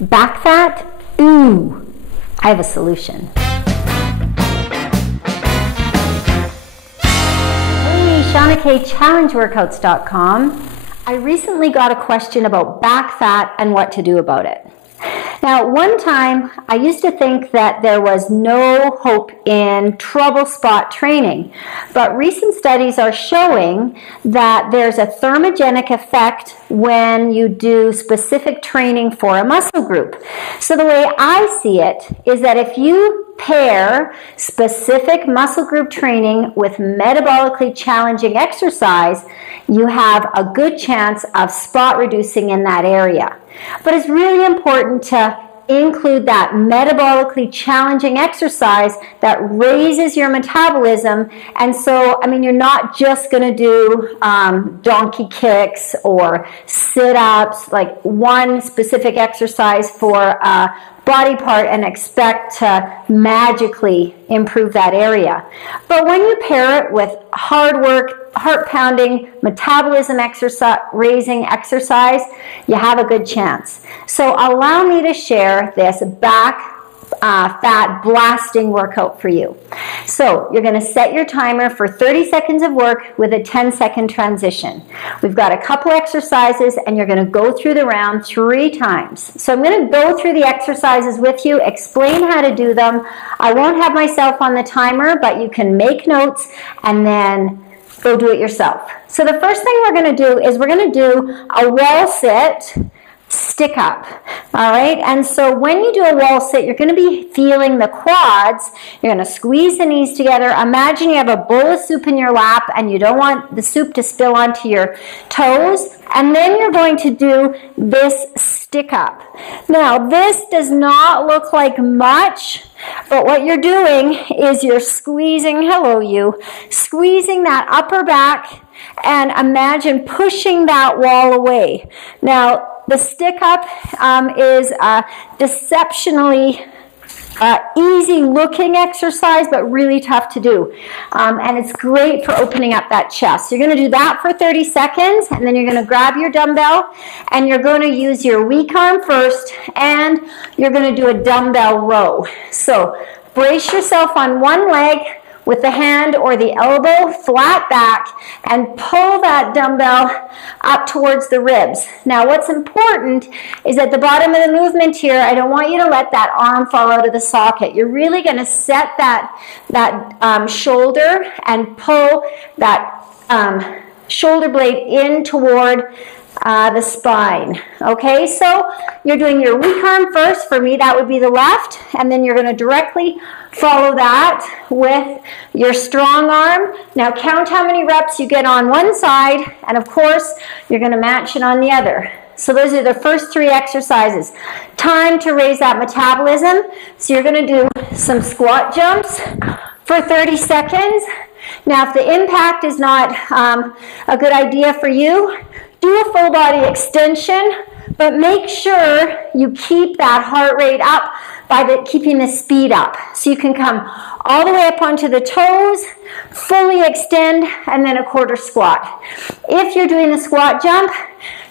Back fat? Ooh, I have a solution. Hey, Shawna K, challengeworkouts.com. I recently got a question about back fat and what to do about it. Now, one time I used to think that there was no hope in trouble spot training, but recent studies are showing that there's a thermogenic effect when you do specific training for a muscle group. So the way I see it is that if you pair specific muscle group training with metabolically challenging exercise, you have a good chance of spot reducing in that area. But it's really important to include that metabolically challenging exercise that raises your metabolism. And so, you're not just going to do donkey kicks or sit-ups, like one specific exercise for a body part and expect to magically improve that area. But when you pair it with hard work, heart-pounding, metabolism raising exercise, you have a good chance. So allow me to share this back fat blasting workout for you. So you're going to set your timer for 30 seconds of work with a 10-second transition. We've got a couple exercises and you're going to go through the round 3 times. So I'm going to go through the exercises with you, explain how to do them. I won't have myself on the timer, but you can make notes and then go do it yourself. So the first thing we're going to do is we're going to do a wall sit, stick up. All right, and so when you do a wall sit, you're going to be feeling the quads. You're going to squeeze the knees together. Imagine you have a bowl of soup in your lap and you don't want the soup to spill onto your toes. And then you're going to do this stick up. Now, this does not look like much, but what you're doing is you're squeezing, squeezing that upper back, and imagine pushing that wall away. Now, the stick up is a deceptionally easy looking exercise, but really tough to do. And it's great for opening up that chest. So you're going to do that for 30 seconds, and then you're going to grab your dumbbell, and you're going to use your weak arm first, and you're going to do a dumbbell row. So brace yourself on one leg with the hand or the elbow flat back and pull that dumbbell up towards the ribs. Now what's important is at the bottom of the movement here, I don't want you to let that arm fall out of the socket. You're really going to set that shoulder and pull that shoulder blade in toward the spine. Okay, so you're doing your weak arm first. For me, that would be the left, and then you're going to directly follow that with your strong arm. Now count how many reps you get on one side, and of course, you're going to match it on the other. So those are the first 3 exercises. Time to raise that metabolism. So you're going to do some squat jumps for 30 seconds. Now, if the impact is not a good idea for you, do a full body extension, but make sure you keep that heart rate up by keeping the speed up. So you can come all the way up onto the toes, fully extend, and then a quarter squat. If you're doing the squat jump,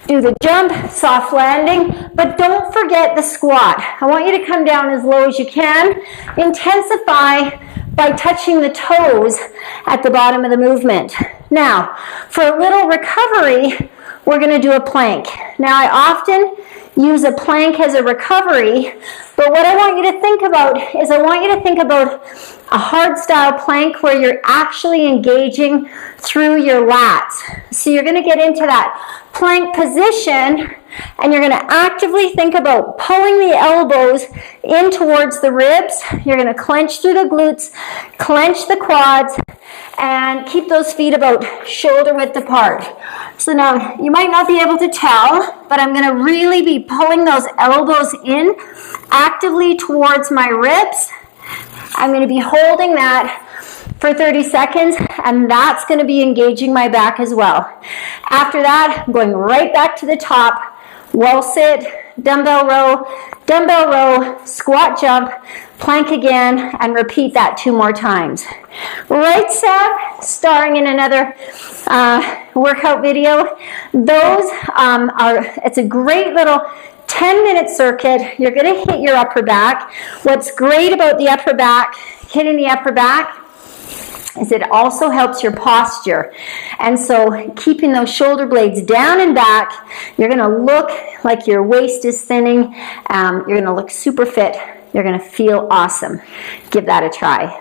do the jump, soft landing, but don't forget the squat. I want you to come down as low as you can. Intensify by touching the toes at the bottom of the movement. Now, for a little recovery, we're going to do a plank. Now, I often use a plank as a recovery, but what I want you to think about is I want you to think about a hard style plank where you're actually engaging through your lats. So you're going to get into that plank position and you're going to actively think about pulling the elbows in towards the ribs. You're going to clench through the glutes, clench the quads, and keep those feet about shoulder width apart. So now, you might not be able to tell, but I'm going to really be pulling those elbows in actively towards my ribs. I'm going to be holding that for 30 seconds, and that's going to be engaging my back as well. After that, I'm going right back to the top, wall sit, dumbbell row, squat jump, plank again, and repeat that 2 more times. Right step, starring in another workout video. Those it's a great little 10-minute circuit. You're going to hit your upper back. What's great about the upper back, hitting the upper back, is it also helps your posture. And so keeping those shoulder blades down and back, you're going to look like your waist is thinning. You're going to look super fit. You're going to feel awesome. Give that a try.